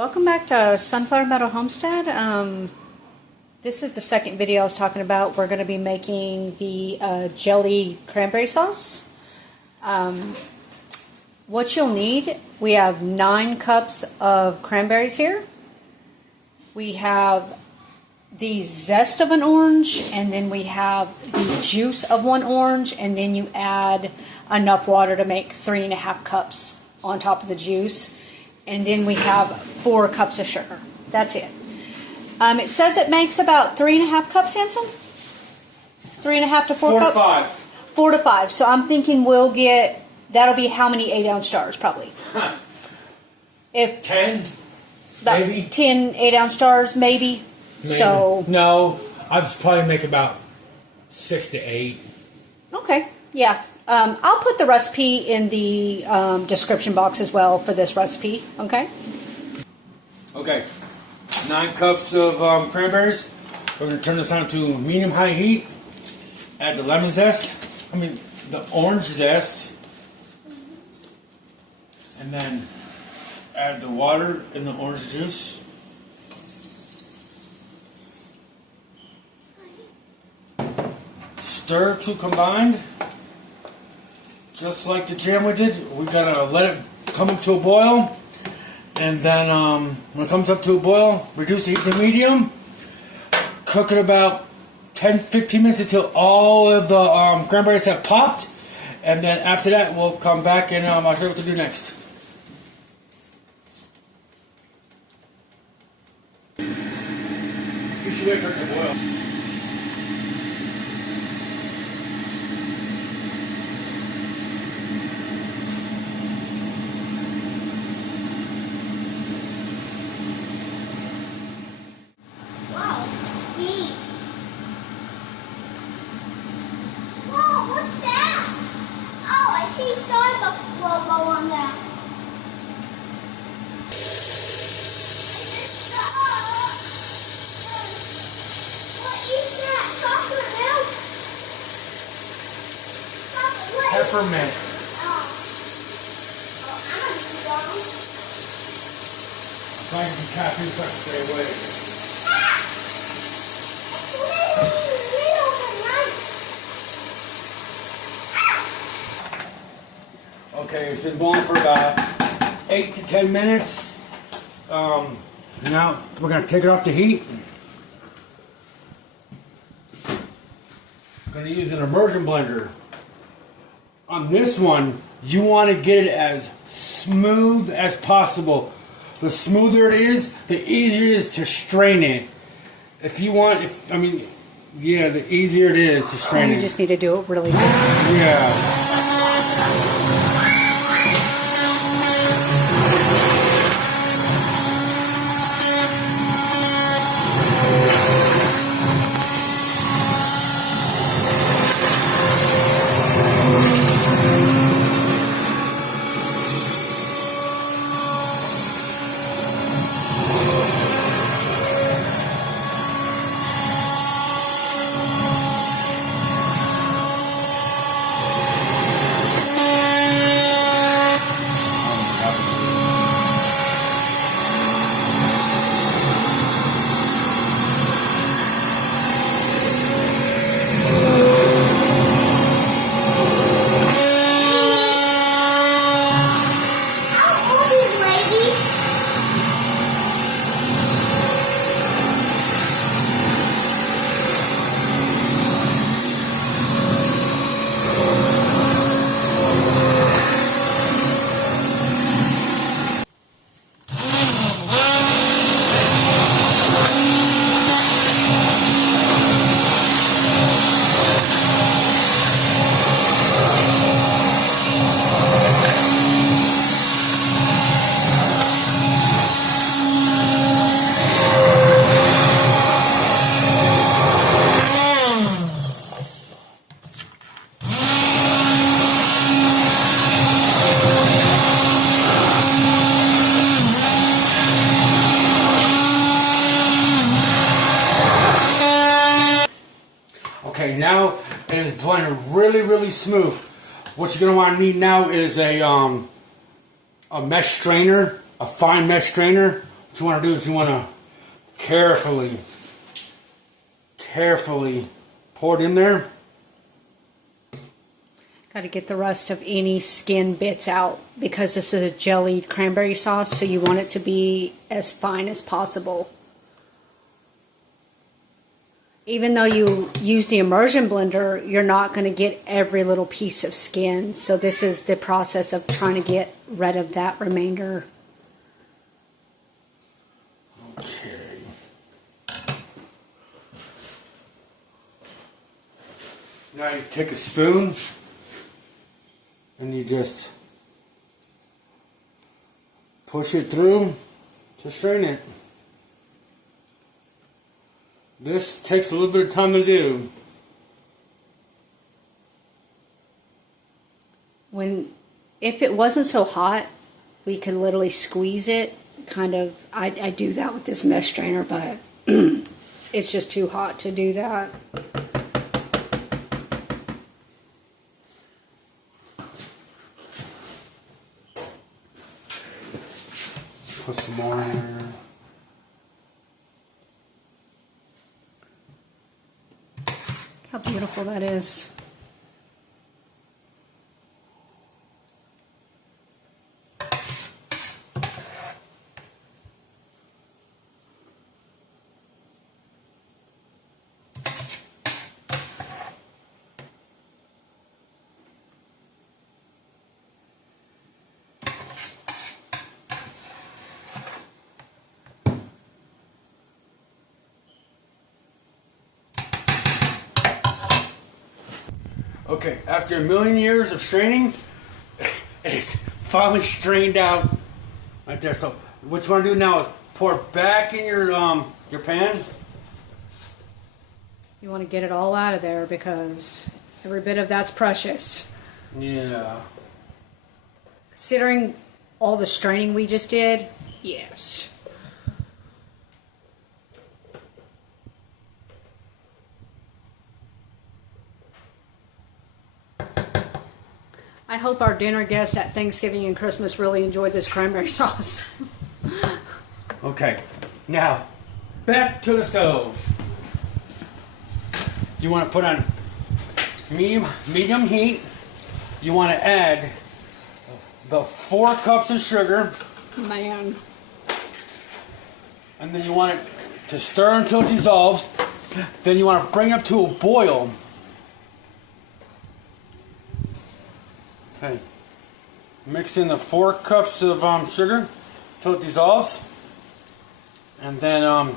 Welcome back to Sunflower Meadow Homestead. This is the second video I was talking about. We're going to be making the jelly cranberry sauce. What you'll need, we have 9 cups of cranberries here. We have the zest of an orange, and then we have the juice of 1 orange, and then you add enough water to make 3.5 cups on top of the juice. And then we have 4 cups of sugar. That's it. It says it makes about 3.5 cups, Hansel? 3.5 to 4 cups? 4 to 5. 4 to 5. So I'm thinking we'll get, that'll be how many 8-ounce jars, probably? If 10? About maybe? 10 8-ounce jars, maybe. So no, I'd probably make about 6 to 8. Okay, yeah. I'll put the recipe in the description box as well for this recipe, okay? Okay, 9 cups of cranberries. We're going to turn this on to medium-high heat. Add the lemon zest, the orange zest. And then add the water and the orange juice. Stir to combine. Just like the jam we did, we're going to let it come up to a boil. And then when it comes up to a boil, reduce the heat to medium. Cook it about 10-15 minutes until all of the cranberries have popped. And then after that, we'll come back and I'll show you what to do next. You should wait for it to boil. Starbucks logo on that. What is that? Chocolate milk? Chocolate. Peppermint. Oh, I'm gonna do those. I'm trying some caffeine so I can stay away. It's little and nice. Okay, it's been boiling for about 8 to 10 minutes. Now we're going to take it off the heat. I'm going to use an immersion blender. On this one, you want to get it as smooth as possible. The smoother it is, the easier it is to strain it. The easier it is to strain it. you just need to do it really good. Yeah. Okay, now it is blended really smooth. What you're going to want to need now is a mesh strainer, a fine mesh strainer. you want to do is you want to carefully pour it in there. Got to get the rest of any skin bits out because this is a jellied cranberry sauce, so you want it to be as fine as possible. Even though you use the immersion blender, you're not going to get every little piece of skin. So this is the process of trying to get rid of that remainder. Okay. Now you take a spoon and you just push it through to strain it. This takes a little bit of time to do. If it wasn't so hot, we could literally squeeze it. Kind of, I do that with this mesh strainer, but it's just too hot to do that. Put some more in there. How beautiful that is. Okay, after a million years of straining, it's finally strained out right there. So what you want to do now is pour it back in your pan. You want to get it all out of there because every bit of that's precious. Yeah. Considering all the straining we just did, yes. I hope our dinner guests at Thanksgiving and Christmas really enjoyed this cranberry sauce. Okay, now back to the stove. You want to put on medium heat. You want to add the 4 cups of sugar. Man. And then you want it to stir until it dissolves. Then you want to bring it up to a boil. Okay. Mix in the 4 cups of sugar until it dissolves. And then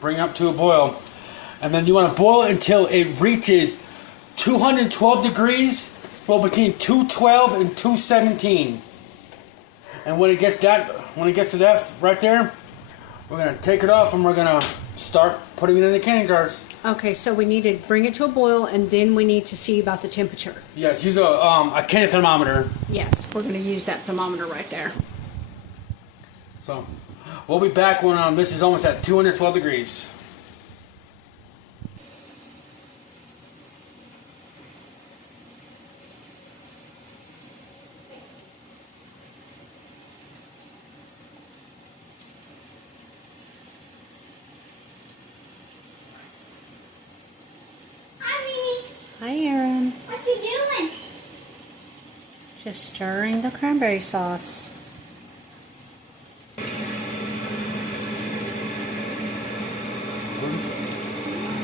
bring it up to a boil. And then you want to boil it until it reaches 212 degrees, well, between 212 and 217. And when it gets to that right there, we're going to take it off and we're going to start putting it in the canning jars. Okay, so we need to bring it to a boil and then we need to see about the temperature. Yes, use a canning thermometer. Yes, we're going to use that thermometer right there. So we'll be back when this is almost at 212 degrees. Hi, Aaron. What's he doing? Just stirring the cranberry sauce.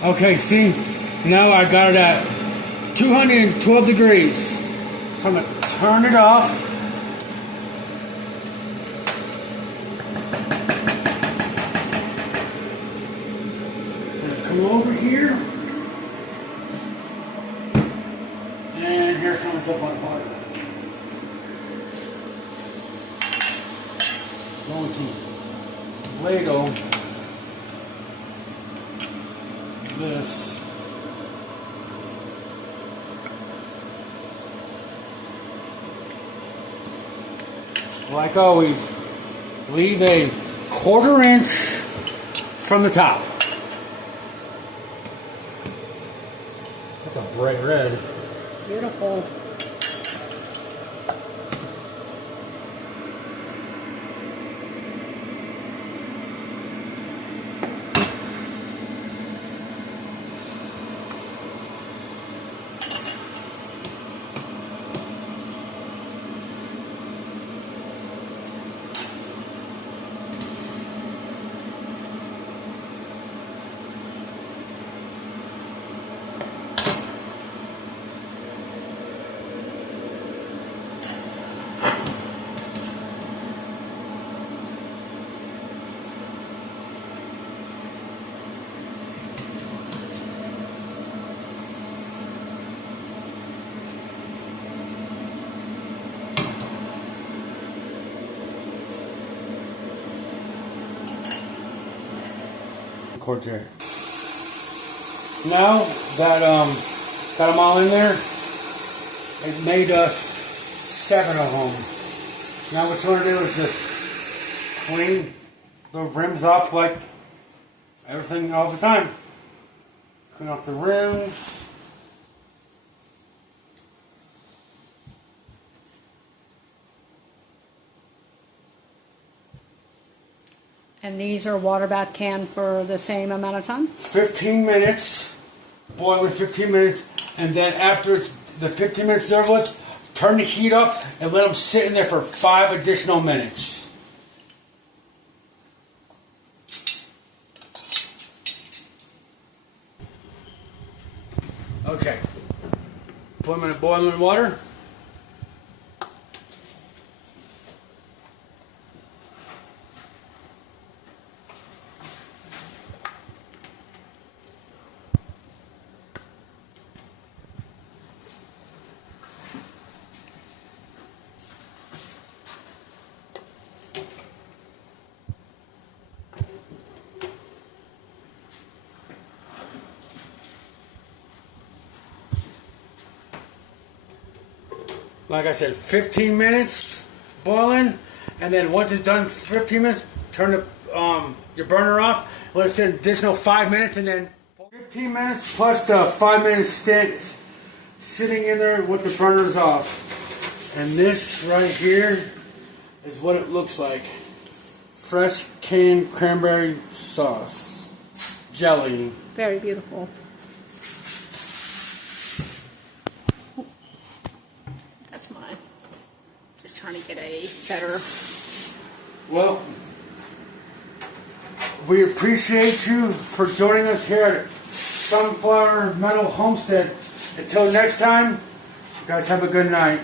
Okay, see, now I got it at 212 degrees. So I'm going to turn it off. Come over here. And here comes the fun part. Going to ladle this. Like always, leave a 1/4 inch from the top. That's a bright red. Beautiful. record there. Now that got them all in there, it made us 7 of them. Now what you want to do is just clean the rims off like everything all the time. Clean off the rims. And these are water bath canned for the same amount of time? 15 minutes, boiling 15 minutes, and then after it's the 15 minutes is over with, turn the heat off and let them sit in there for 5 additional minutes. Okay, put them in boiling water. Like I said, 15 minutes boiling, and then once it's done 15 minutes, turn the, your burner off. Let it sit an additional 5 minutes, and then 15 minutes plus the 5 minute stint sitting in there with the burners off. And this right here is what it looks like. Fresh canned cranberry sauce. Jelly. Very beautiful. That's mine. Just trying to get a better... Well, we appreciate you for joining us here at Sunflower Meadow Homestead. Until next time, you guys have a good night.